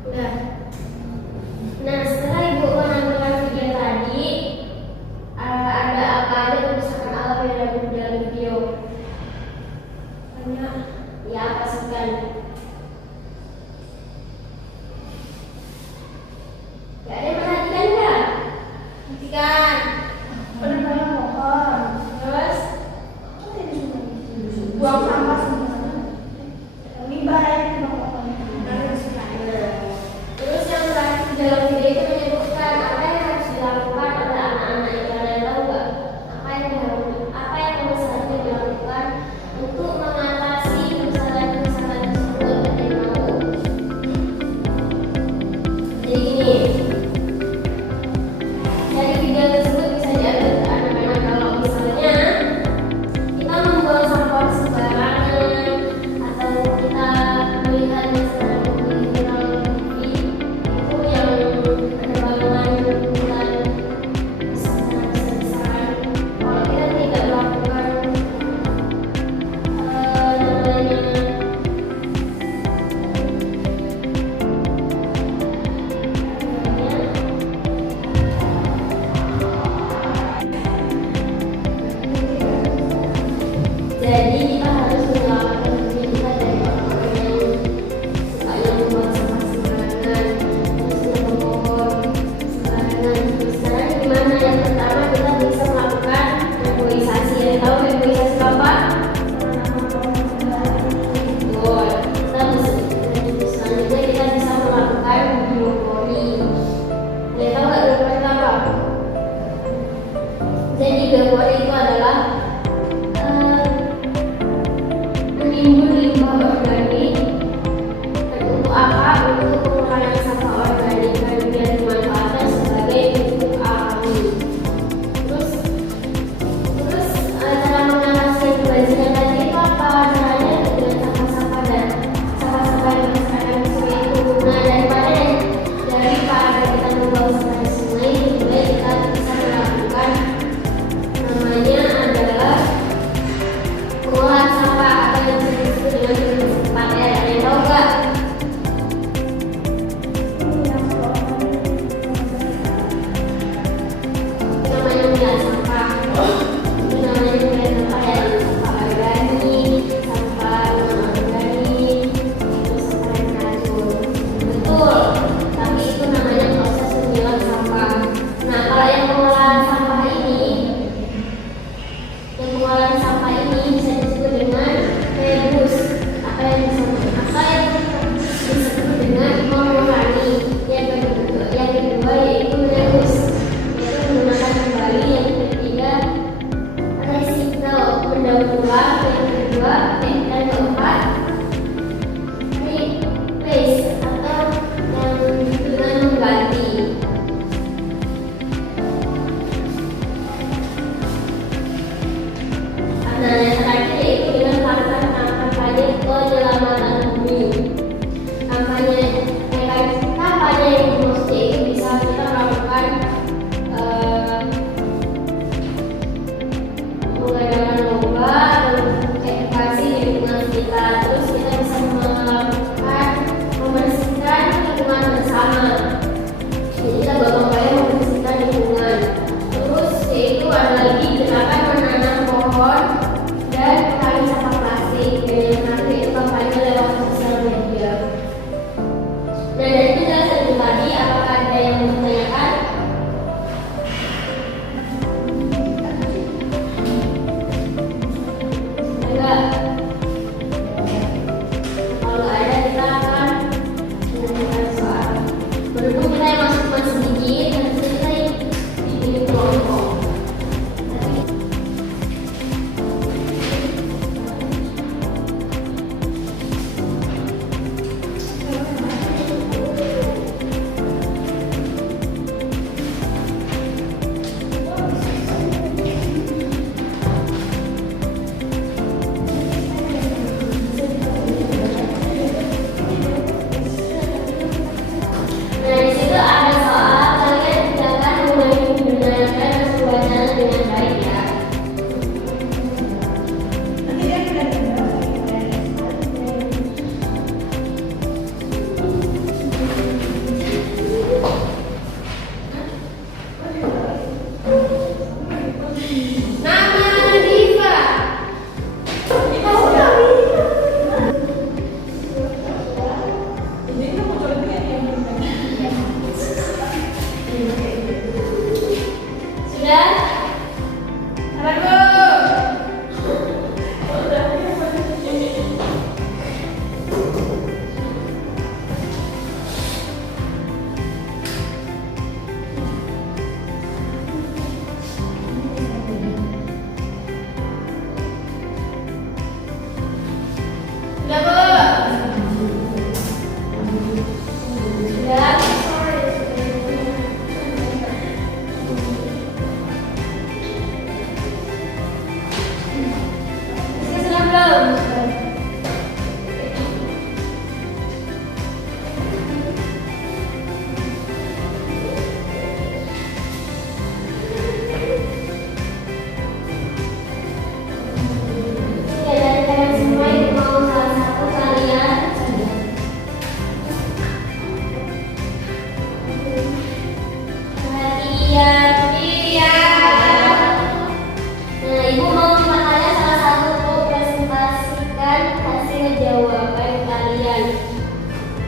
Udah. Nah, setelah Ibu menonton video tadi, ada apa aja kerusakan alam yang ada di dalam video? Banyak. Ya, pastikan. Gak ada yang perhatikan nggak? Perhatikan. Penebangan pohon, Terus, buang sampah sembarangan, limbah yang di pohon. nah, terus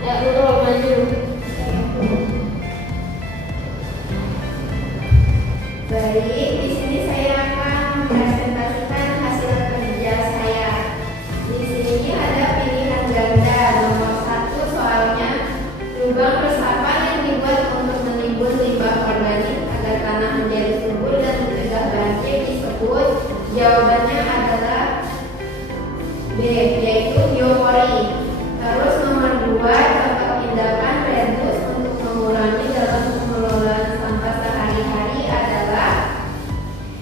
Ya, Nurul maju. Baik, di sini saya akan mempresentasikan hasil kerja saya. Di sini ada pilihan ganda. Nomor 1 soalnya, lubang resapan yang dibuat untuk menimbun limbah organik agar tanah menjadi subur dan mencegah banjir disebut. Jawabannya adalah B, yaitu biopori. Terus nomor 2, contoh tindakan Redus untuk mengurangi dalam pengelolaan sampah sehari-hari adalah,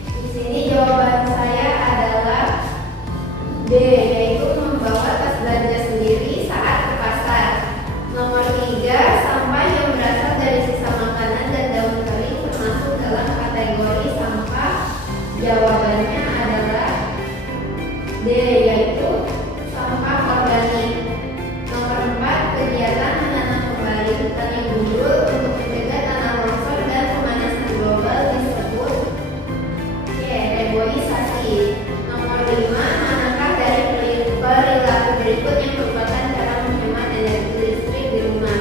di sini jawaban saya adalah B, yaitu membawa tas belanja sendiri saat ke pasar. Nomor 3, sampah yang berasal dari sisa makanan dan daun kering termasuk dalam kategori sampah. Jawabannya adalah D, yaitu sampah organik. Nomor 4, kegiatan menanam kembali hutan yang gundul untuk mencegah tanah longsor dan pemanasan global disebut reboisasi. Nomor 5, manakah dari perilaku berikut yang merupakan cara menghemat energi listrik di rumah?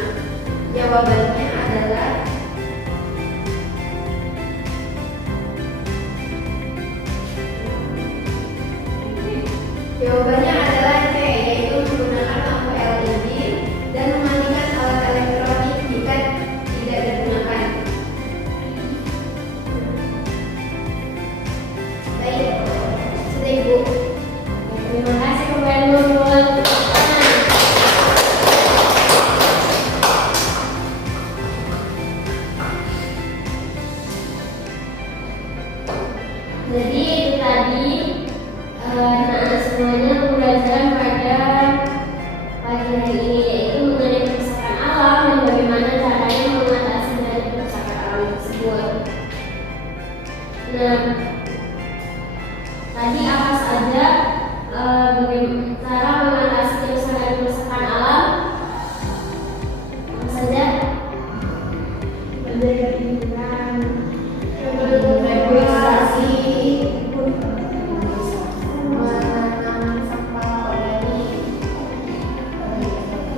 Jawabannya adalah C, yaitu menggunakan lampu LED dan mematikan alat elektronik jika tidak digunakan. Baik, sudah Ibu. Terima kasih kepada Nurul. Jadi itu tadi anak-anak semuanya pembelajaran pada pagi hari ini, yaitu mengenai kerusakan alam dan bagaimana caranya mengatasi dari kerusakan alam tersebut. Nah, tadi apa saja bagaimana cara mengatasi kerusakan alam? Apa saja? menjaga lingkungan, Reboisasi, menanam sampah organik,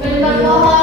menebang pohon.